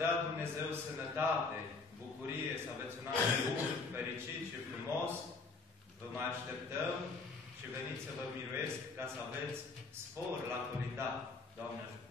dea Dumnezeu sănătate, bucurie, să aveți un an bun, fericit și frumos. Vă mai așteptăm și veniți să vă miluiesc ca să aveți spor la colindat. Doamne ajută!